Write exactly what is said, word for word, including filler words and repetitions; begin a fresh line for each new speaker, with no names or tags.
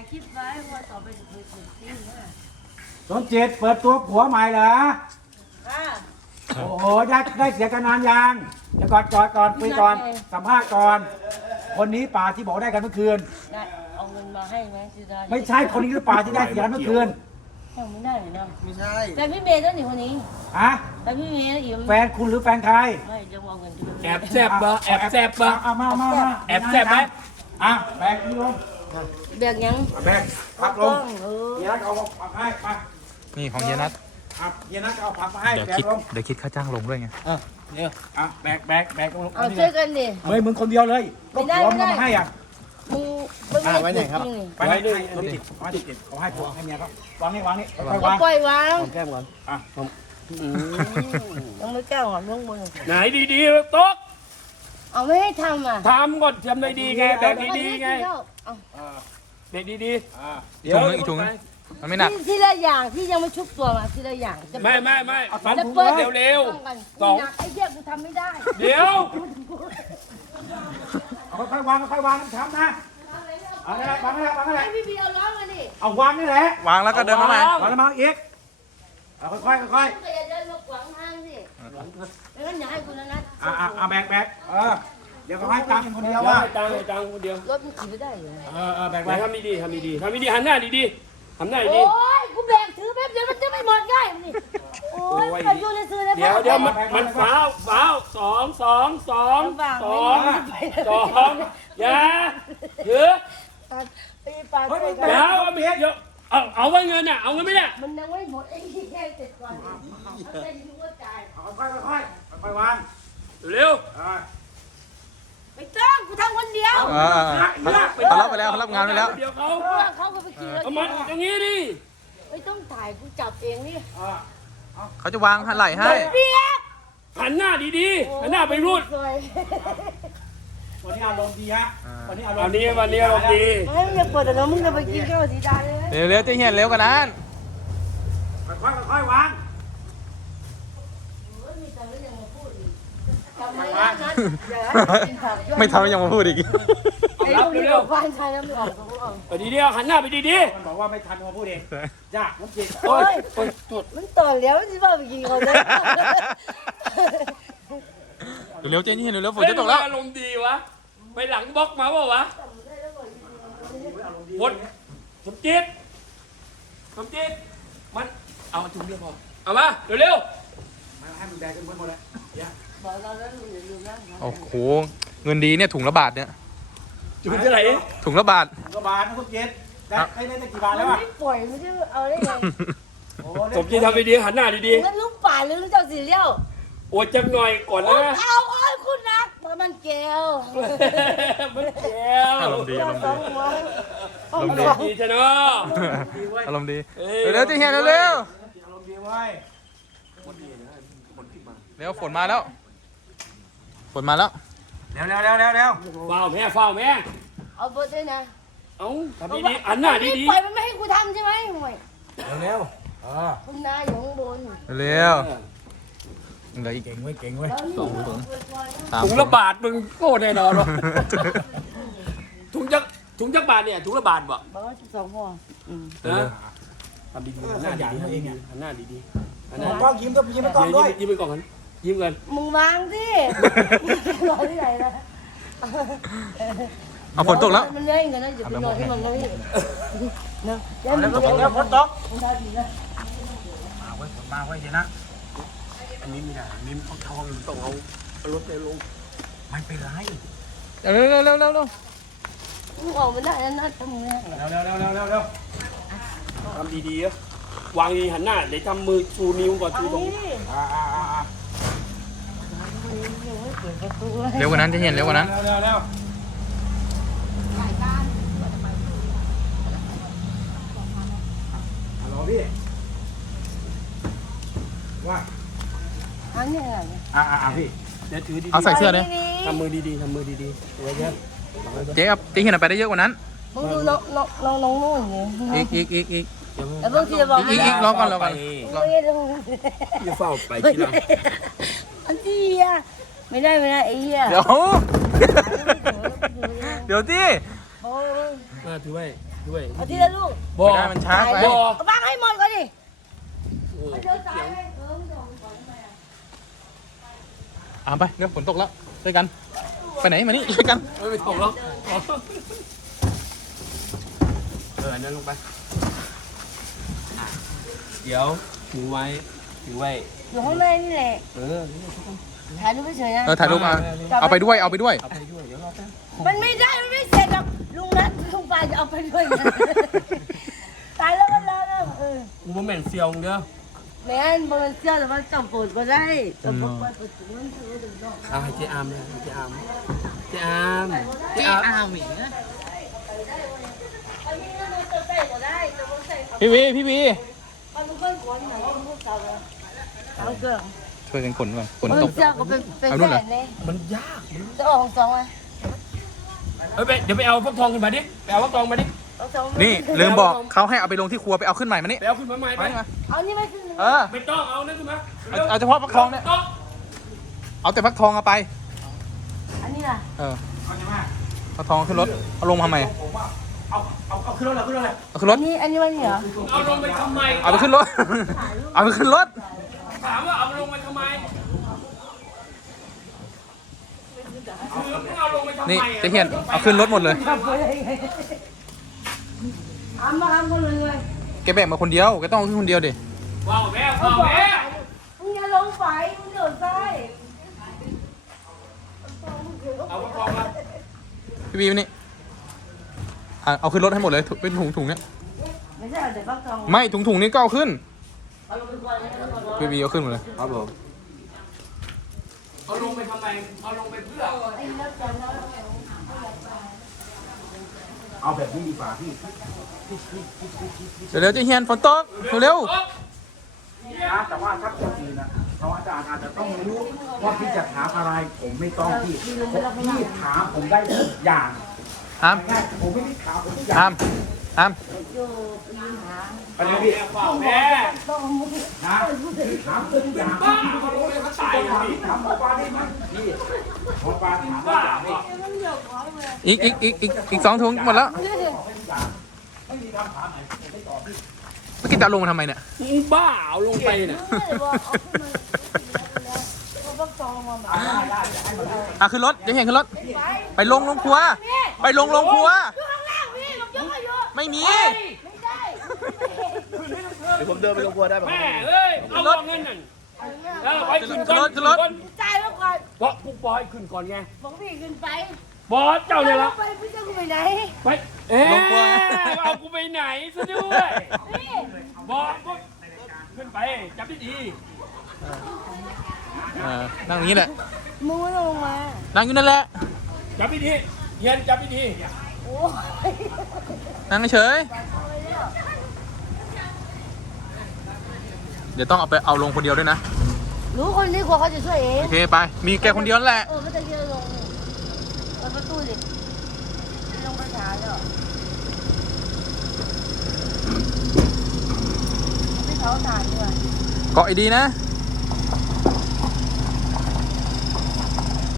คลิปไว้ว่าต่อไปจะเคยเปิดซิ่งนะ
สมจิตเปิดตัวผัวใหม่เหรอ
อ่า
โอ้โหได้ได้เสียกันนานยังเดี๋ยวก่อนจอดก่อนคุยก่อนสัมภาษณ์ก่อน คนนี้ป่าที่บอกได้กันเมื่อคืน
ได้เอาเงินมาให้ไหมที่ได้
ไม่ใช่คนนี้หรือเปล่าที่ได้เสียกันเมื่อคืน
ยังไม่ได้เลยนะ
ไม่ใช่
แต่พี่เมย์ต้องหนีคนนี้
ฮะ
แต่พี่เมย์อีก
แฟนคุณหรือแฟนใคร
ไม่จะเอาเงินที่
แอบแซบบ่แอบแซบบ่
เอามามามา
แอบแซ่บไหม
อ่ะแบกนี่ลง
แบกยัง
แบกผักลง
เออ
เฮียนัทเอาผักให้มา
นี่ของเฮียนัท
อ่ะเฮียนัทเอาผักมาให้
เดี๋ยว
แบ
คิ
ก
ด
ลง
เดี๋ยวคิดค่าจ้างลงด้วยไง
อ่ะเนี่ย
อ่ะแบกแบกแบกลง
เอาช่วยกันดิ
เฮ้ยมึงคนเดียวเลยก็
ไม่ได้
ผัว
ไม่
มึง
ได้
เอามาให้อ่ะ
มึงไม่ได้เปิดซิ่งนี่
ไปให้ให้สมจิตเอาให้สมจิตเอาให้ผัวให้เมียเขาวางนี่วางนี่ค่อยๆ
ก็
วาง
ปล่อยวาง
ผมแก้มก่อน
อ่ะ
ยังไม่แก้วหอมลงบน
ไหนดีๆโต๊ะ
เอาไม่ให้ทำอ่ะ
ทำก่อนทำได้ดีไงแบกดีๆไง
เอา
แบกดี
อ่า
ๆ
อีกถุงนึงอีกถุงนึงมันไม่หนัก
ทีละอย่างที่ยังไม่ชุบตัวมาทีละอย่างจะ
ไม่ไม่ไม่
เอาสอง
จะ
ถุง
เปิด
เลย
เร็ว
กัน
สอง
หนักไอ้เหี้ยกูทำไม่ได้
ๆเดี๋ยว
เอาค่อยๆวางค่อยๆวางน้ำช้ำนะเอาได้วางได้วางได้
ไอ้พี่บีเอาล้อมาดิ
เอาวางนี่แหละ
วางแล้วก็เดินมาใหม่
วางแล้วมาอีกเอาค่อยๆค่อย
ก็อย่าเดินมาขวางทางสิไม่งั้นอย่าให้คุณนะนัท
ๆอ่าอ่าแบกแบกเออเดี๋ยวเขาให้ตังค์คนเดียว
เอา
ว่า
ให้ตังค์ให้ตังค์คนเดียว
รถมันขี่ไม่ได้อยู่
เออเออแบก
ไห
แบ
น
ก
ทำดีๆทำดีๆทำดีๆหันหน้าดีๆหันหน้า
โอ้
ดี
ยกูแบกถือแป๊บเดียวมันจะไม่หมดง่ายนี่โอ้ยไปอยู่ในซื้อเลย
ๆเดี๋ยวเดี๋ยวมันมันฟ้าวฟ้าวสองสองสองสองสองอย่าถือ
ไปไปไป
เดี๋ยวเอาเมียเดี๋ยวเอาเอาไว้เงินน่ะเอาเงินไหมเนี่ย
มันยังไม่หมดไอ้ที่แค่เสร็จก่อนจะยิงว่าจ่าย
เอาค่อยๆค่อยๆค่อยๆวาง
เร็ว
เออ
ไม่ต้องกูทำคนเดียว
อ่าเขารับไปแล้วเขารับงานไปแล้ว
เดี๋ยวเขา
เพราะว่าเขาก็ไปขี่รถ
เอามันอย่างนี้ดิ
ไม่ต้องถ่ายกูจับเองนี่
เออ
เขาจะวางไหล่ให้
เปียก
หันหน้าดีๆหันหน้าไปรูด
สวย
วันนี้อารมณ์ดีฮะวันนี้อารม
วัน
ณ์
นี้วันนี้เราดี
ไม่มึงจะเปิดแต่น้องมึงจะไปกินข้าวสีดาเลย
เร็วเร็วจะเฮียนเร็วกว่านั้น
ค่อยๆค่อยๆวาง
ทำไมนะนัดอย่ากินผัก
ไม่ทำยังมาพูดอีก
ไอ้ลูกนี่บ้านชายน้ำไม่ออกเขาออก
เอาดีๆหันหน้าไปดี
มันบอกว่าไม่ทันมาพูดเองยากน้ำจิต
ๆโอ้ยโอ้ยจุด
มันต่อแล้วที่ว่าไปกินเขาเลย
เร็วเจ๊เฮียนเร็วฝน
เฮ้ย
จะตกแล้ว
อารมณ์ดีวะไปหลังบล็อกมาเปล่าวะหมดสมจิตสมจิตมันเอาถุงเดียวพอเอามาเร็ว
มาให้มันแบกกันหมดเลยเดี๋ยว
บอกเราแล้วอย่าลืมนะ
โอ้โหเงินดีเนี่ยถุงละบาทเนี่ย
ๆจุดจะไหน
ถุงละบาท
กระบาลนะคุณเจษได้ได้ได้กี่บาท
มั
แล้ว
น
อ่ะ
ไม่ปล่อยมันจะเอาได้ไง
โอ้
สมจิตทำดีๆหันหน้าดี
งั้นลูกป่าหรือลูกเจ้าสีเลี้ยว
ๆโอ้ยจังหน่อยก่อน
โอ้
นะ
เอาโอ้ยคุณนักมันแก้ว
มันแก้ว
อารมณ์ดีอารมณ์
ส
ดี
องหัว
อารมณ์ดีจ้ะเนาะ
อารมณ์ดีเร็วเจ๊เฮียนเร็วเร็ว
อารมณ์ดีเว้ย
เร็วฝนมาแล้วฝนมาแล้ว
เร็วเร็วเร็วเร็วเร็ว
เฝ้าแม่เฝ้าแม่
เอาเบอร์ด้วยนะ
เอาทำดีๆหันหน้าดี
ปล่อยมันไม่ให้กูทำใช่ไหมห่วย
เร็วเร็วเออ
คุณนายอยู่ข้างบน
เร็ว
ๆ
เหลืออีก
เก่งเว้ยเก่งเว้ย
แล้วนี่
สองถุง สาม
ถุงละบาทมึงโง่แน่นอนวะถุงจักถุงจักบาทเนี่ยถุงละบาทบ่
บอกว่าสิบสองพออืม
นะทำดีๆหันหน้าดีๆหันหน้าดีๆหันหน้า
กล้องยิ้มด้วยยิ้มไปกล้องด้วย
ยิ้มไปก่อนกันยิ้มกัน
มึงวางสิรอที่ไหนล่ะ
เอาฝนตกแล้ว
มันเล่นกันนะอย่าไปนอนที่มันนะพี่นะยั
เอา
ง
แล้ว
มัน
ก็
จะ
เดี๋ยวฝนตก
มันได้ดีนะ
มาเว้ยฝนมาเว้ยเจนะ
อันนี้ไม่ได้อันนี้ต้องทองต้องเอารถไปลง
ไม่เป็นไร
เร็วเร็วเร็วเร็วเร็ว
มึงออกไม่ได้นะนัดทำไง
เร็วเร็วเร็วเร็วเร็วเร็ว
ทำดีๆอะวางดีหันหน้าเดี๋ยวทำมือชูนิ้วก่อนชูตรง
นี่
อ่าอ่าอ่าอ่า
ยังไม่เปิดประตู
เร็วกว่านั้นเจ๊เฮียนเร็วกว่านั้น
เร็วเร็วเร็วฮัลโหลพี่ว่า
อันนี้อะไร
อ่าอ่าอ่าพี่
เดี๋ยวถือดี
เอาใส่เสื้อเลย
ๆทำมือดีๆทำมือดีๆไว้เยอะ
เจ๊เอาเจ๊เฮียนเอาไปได้เยอะกว่านั้น
มึงดูน้องน้องน้องน้องนู่นนี่
อีกอีกอีกอีก
แล้วบางทีจะบอก
อีกอีกรอก่อนรอก่อน
ไม่ได้
อย่าเฝ้าไปทีหลัง
อันที่อ่ะไม่ได้ไม่ได้ไอ้เหี้ย
เดี๋ยว เดี๋ยวที่
โอ้ย
มาถือไว้ด้วย
เอาทีละลูก
บอ
ไม่ได้มันช้าไป
บอ
เอาวางให้หมดก่อนดิ
โอ้
เดินสายเลยเออไม่ต้องก่อนทำไมอ่ะ
อามไปเดี๋ยวฝนตกแล้วด้วยกัน ไปไหนมานี่ด้วยกัน
ไม่ไปตกแล้วเอออันนั้นลงไปอ่ะเดี๋ยวถือไว้ถือไว้
อยู่ข้างในนี่แหละ
เออนี่ทุกคน
ถ่ายรูปเฉยๆนะ
เออถ่ายรูปมาเอาไปด้วยเอาไปด้วย
เอาไปด้วยเดี๋ยวรอแป๊บ
มันไม่ได้มันไม่เสร็จหรอกลุงนัทลุงปานจะเอาไปด้วยนะตายแล้วกันแล้วนะเออ
กูบ่แม่นเซียวเด้อ
แม่นบนเสื้อแต่ว่าจำปวดก็ได้จำปวดก็ปวดถึงมันถือถึงดอก
เอาให้เจ๊อามเลยให้เจ๊อามเจ๊อามเจ๊อาม
อันนี้ก็ดูจะใส่ก็ได้แต่ว่าใส่
พี่วีพี่วี
มันไม่ค่อยกวนไหนก็พวกเราเลยเอาเกลือ
ช่วยกันขนก่อนฝน
บ
ต
น
ก
เสื้อก็เป็นเป็น
เอานู่น
แส
เหรอ
นเลย
มันยากมัน
จะออกของสองอ่ะ
เอ้ยไปเดี๋ยวไปเอาฟักทองขึ้นมาดิไปเอาฟักทองมาดิ
ของสอง
นี่ลืมบอกเขาให้เอาไปลงที่ครัวไปเอาขึ้นใหม่มานี่
ไปเอาขึ้นมาใหม่
ไป
ไป
มา
เอานี่ไม่ขึ้น
เออ
ไม่ต้องเอานั่นขึ้นมา
เอาเอาเฉพาะฟักทองเนี่ย
ต้อง
เอาแต่ฟักทองเอาไป
อันนี้ล่ะ
เออ
เอาใช่ไหม
ฟักทองขึ้นรถเอาลงมาทำไม
ผมว่าเอาเอาเอาขึ้นรถเลยขึ้นรถเลย
เอาขึ้นร
อั
ถ
นนี้อันนี้มันเหรอ
เอาลงไปทำไม
เอาไปขึ้นรถ เอาไปขึ้นรถ
ถามว่าเอาลงไปทำไมคือมึงเอาลงไปทำไม
นี่
อ่ะ
เจ๊เฮียนเอาขึ้นรถหมดเลย
ทำไปได้ไงทำมาทำคนเลยเลย
แกแบกมาคนเดียวแกต้องเอาขึ้นคนเดียวดิ
ว้าวแม่ว้าวแม่
มึงอย่าลงไฟมึงเดือดใจ
เอาฟักทองมา
พี่วีมานี่อ่ะเอาขึ้นรถให้หมดเลยถุงเป็นถุงถุงเนี่ย
ไม่ใช่เอาแต่ฟักทอง
ไม่ถุงถุงนี้ก็เอาขึ้น
เอาลงไปก่อนเลยเอาลงไปก่อน
พี่วีเอาขึ้นหมดเลย
ครับผม
เอาลงไปทำไมเอาลงไปเพื่อ
ไอ้เลิกจังแล้ว
เอาแบบนี้ดีกว่าพี่
เดี๋ยวเร็วเจ๊เฮียนฝนตกเร็ว
นะแต่ว่าถ้าคนอื่นนะเขาอาจารย์อาจจะต้องรู้ว่าพี่จะถามอะไร ผมไม่ต้องพี่พี่ถามผมได้ทุกอย่าง
ๆอาม
ง่ายผมไม่ได้ถามผมทุกอย่า
อาง มอาม
โยยืนหา
ไปเลยพี่
ว้าวแม่
ต้องมุด
นะถามทุกอย่าง
บ้าเขาลงไปเขาตาย
ถาม
ดิ
ถามหมอปลาได้ไหมพี่หมอปลาถาม
บ้า
ทุกอย่าง
มันหยอกเขาเลย
อีกอีกอีกอีกอีกสองถุงหมดแล้ว
ไม่มีคำถามไหนผมไม่ตอบพี่
เมื่อกี้จะเอาลงมาทำไมเนี่ย
มึงบ้าเอาลงไปน่ะ
ไม่ได้บอกเอาขึ้นมาเอาฟักทองลงมาแบบ
อ่ะขึ้นรถเจ๊เฮียนขึ้นรถ
ไป
ไปลงลงครัว ไปลงลงครัว
อยู่ข้างล่างพี่ผมยกให้เยอะ
ไม่มี
ไม่ได้
เดี๋ยวผมเดินไปลงครัวได้ป่ะ
แม่เอ้ยเอาลงเงินนั่นเออไว้ขึ้นก่อน
ขึ้นรถ
จ่ายแล้วก่อน
เพราะกูปล่อยขึ้นก่อนไง
บอกพี่ขึ้นไป
บอสเจ้าเนี่ยละ
ไปพี่จะไปไหน
ไปเอ๊ะ
ลงครัว
เอากูไปไหนซะด้วย
พี่
บอสก็ขึ้นไปจับดี
เออนั่งอย่างนี้แหละ
มึงไม่ต้องลงมา
นั่งอยู่นั่นแหละ
ๆจับดีๆเย็นจับดี
โอ้ย
นั่งเฉยเดี๋ยวต้องเอาไปเอาลงคนเดียวด้วยนะ
รู้คนนี้กว่าเขาจะช่วยเอง
โอเคไป มีแกคนเดียวนั่นแหละ
เออมันจะเรียกลงเปิดประตูดิลงกระถางเลยไม่เขาถ่านด้วย
เกาะไอ้ดีนะ
เ